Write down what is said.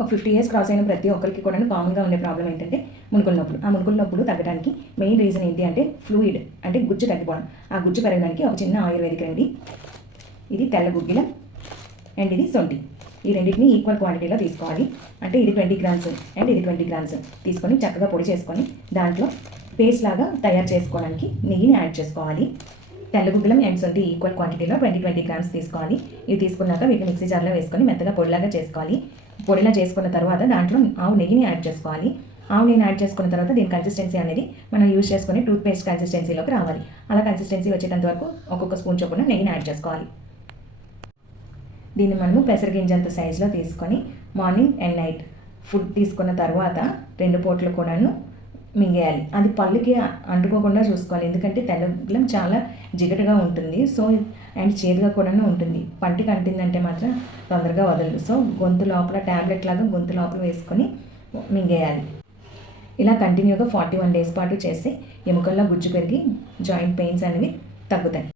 ఒక 50 years cross అయిన ప్రతి ఒక్కరికి కూడా కామన్గా ఉండే ప్రాబ్లం ఏంటంటే మునుకుల నొప్పులు. ఆ మునుకుల నొప్పులు తగ్గడానికి మెయిన్ రీజన్ ఏంటి అంటే ఫ్లూయిడ్, అంటే గుజ్జు తగ్గిపోవడం. ఆ గుజ్జు పెరగడానికి ఒక చిన్న ఆయుర్వేదిక్ రెమెడీ. ఇది తెల్ల గుగ్గిలం అండ్ ఇది సొంటి. ఈ రెండింటిని ఈక్వల్ క్వాంటిటీలో తీసుకోవాలి. అంటే ఇది 20 గ్రామ్స్ అండ్ ఇది 20 గ్రామ్స్ తీసుకొని చక్కగా పొడి చేసుకొని దాంట్లో పేస్ట్ లాగా తయారు చేసుకోవడానికి నెయ్యిని యాడ్ చేసుకోవాలి. తెల్ల గుగ్గిలం అండ్ సొంటి ఈక్వల్ క్వాంటిటీలో 20 గ్రామ్స్ తీసుకోవాలి. ఇవి తీసుకున్నాక వీటిని మిక్సీ జార్లో వేసుకొని మెత్తగా పొడిలాగా చేసుకోవాలి. పొడిలా చేసుకున్న తర్వాత దాంట్లో ఆవు నెయ్యిని యాడ్ చేసుకోవాలి. ఆవు నెయ్యిని యాడ్ చేసుకున్న తర్వాత దీని కన్సిస్టెన్సీ అనేది మనం యూజ్ చేసుకుని టూత్ పేస్ట్ కన్సిస్టెన్సీలోకి రావాలి. అలా కన్సిస్టెన్సీ వచ్చేంత వరకు ఒక్కొక్క స్పూన్ చొప్పున నెయ్యిని యాడ్ చేసుకోవాలి. దీన్ని మనము పెసరగింజంత సైజులో తీసుకొని మార్నింగ్ అండ్ నైట్ ఫుడ్ తీసుకున్న తర్వాత 2 పూటలు కూడాను మింగేయాలి. అది పళ్ళుకి అంటుకోకుండా చూసుకోవాలి. ఎందుకంటే తెల్ల గుగ్గిలం చాలా జిగటగా ఉంటుంది. సో అండ్ చేదుగా కూడాను ఉంటుంది. పంటికి అంటిందంటే మాత్రం తొందరగా వదలదు. సో గొంతు లోపల ట్యాబ్లెట్ లాగా గొంతు లోపల వేసుకొని మింగేయాలి. ఇలా కంటిన్యూగా 41 డేస్ పాటు చేస్తే ఎముకల్లో గుజ్జు పెరిగి జాయింట్ పెయిన్స్ అనేవి తగ్గుతాయి.